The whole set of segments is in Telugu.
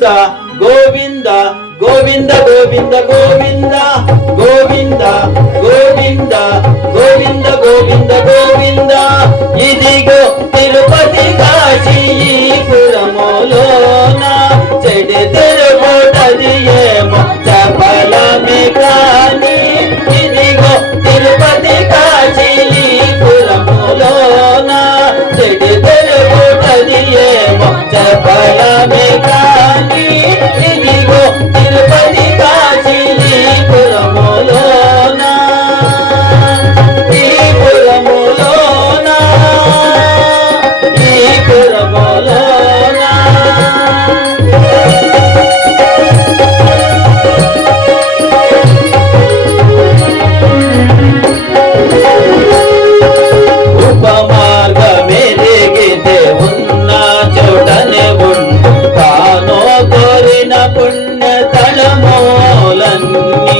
గోవింద గోవింద గోవింద గోవింద గోవింద గోవింద గోవింద గోవింద గోవింద ఇదిగో తిరుపతి కాశీపురములోన చెడు తిరుగుటది ఏమో చపలమే కాని ఇదిగో తిరుపతి కాశీపురములోన చెడు తిరుగుటది ఏమో చపలమే కాని ఇదిగో తిరుపతి కాశీపురములోన ఈ పురములోన ఈ పురములోన ఉపమార్గమెరిగితే ఉన్న చోటనే ఉండు తానో కోరిన పుణ్య తలమూలన్నీ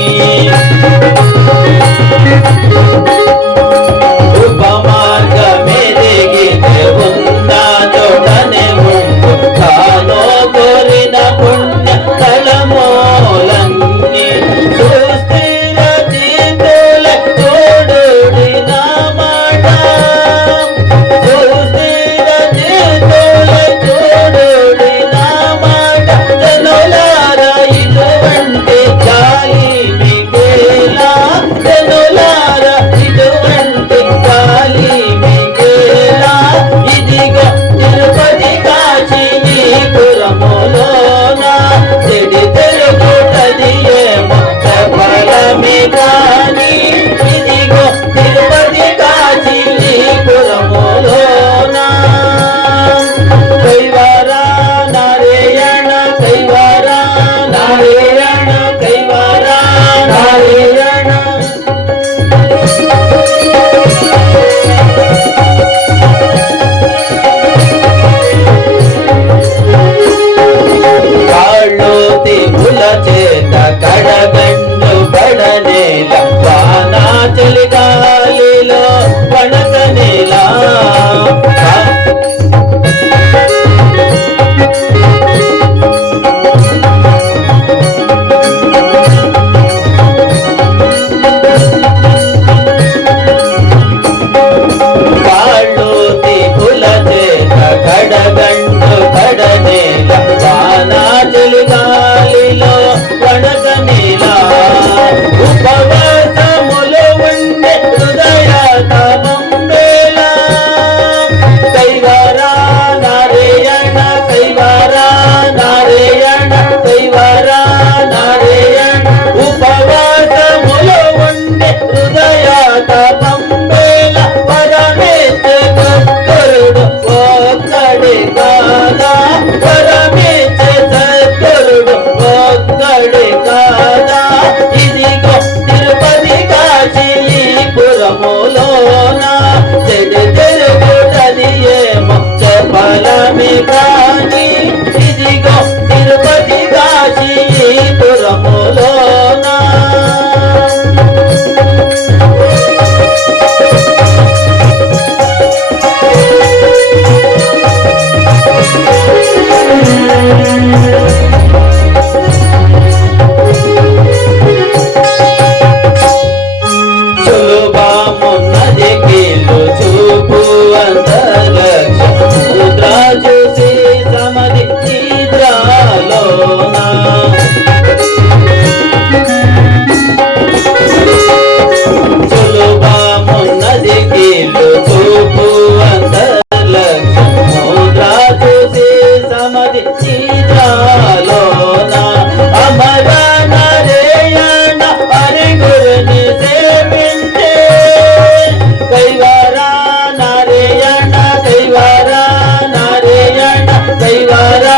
ఉపమార్గమెరిగితే ఉన్న చోటనే ఉండు తానో కోరిన పుణ్య తలమూలన్నీ సుస్థిర జీతుల చూడుడి నా మాట సుస్థిర జీతుల చూడుడి నా మాట జనులారా ఇటువంటి గాలి మిగేలా జనులారా ఇటువంటి గాలి మిగేలా ఇదిగో తిరుపతి కాశీపురములోన చెడి తిరుగుటది ఏమో చపలమే కాని ఇదిగో తిరుపతి కాశీపురములోన కైవారా నారాయణ కైవారా నారాయణ కైవారా నారాయణ కాళ్ళు తిగుల చేత కడగండు పడనేల వానా చలిగాలిలో పడకనేలా కాళ్ళు తిగుల చేత కడగండు పడనేల వానా చలిగాలిలో పడకనేలా ఉపవాసములు ఉండే హృదయ తమంబేలా కైవారా నారాయణ కైవారా నారాయణ కైవారా నారాయణ ఉపవాసములు ఉండే హృదయ తమంబేల పరమేశ్వర సద్గురుడు ఒక్కడే కాదా పరమేశ్వర సద్గురుడు ఒక్కడే కాదా ఇదిగో తిరుపతి కాశీపురములోన చెడు తిరుగుటది ఏమో చపలమే కాని ఇదిగో తిరుపతి కాశీపురములోన సులుభమున్నది కీలు చూపు అంతరక్ష ముద్రా చూసి సమది నిద్రలోన సులుభమున్నది కీలు చూపు అంతరక్ష ముద్రా చూసి సమది నిద్రలోన అమర నారాయణ హరి గురుని సేవించే కైవారా నారాయణ కైవారా నారాయణ కైవారా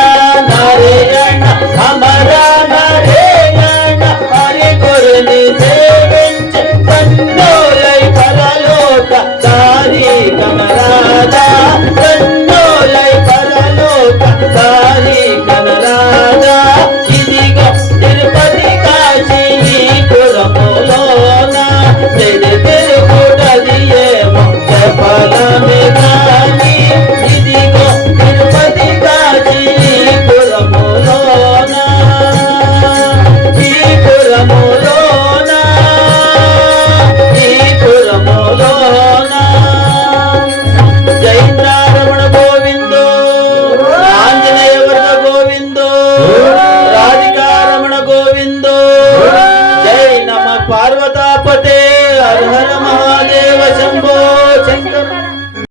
నారాయణ అమర నారాయణ హరి గురుని సేవించే కన్నోలై పరలోక దారి కనరాదా కన్నోలై పరలోక దారి కన पार्वतापते हर हर महादेव शंभो शंकर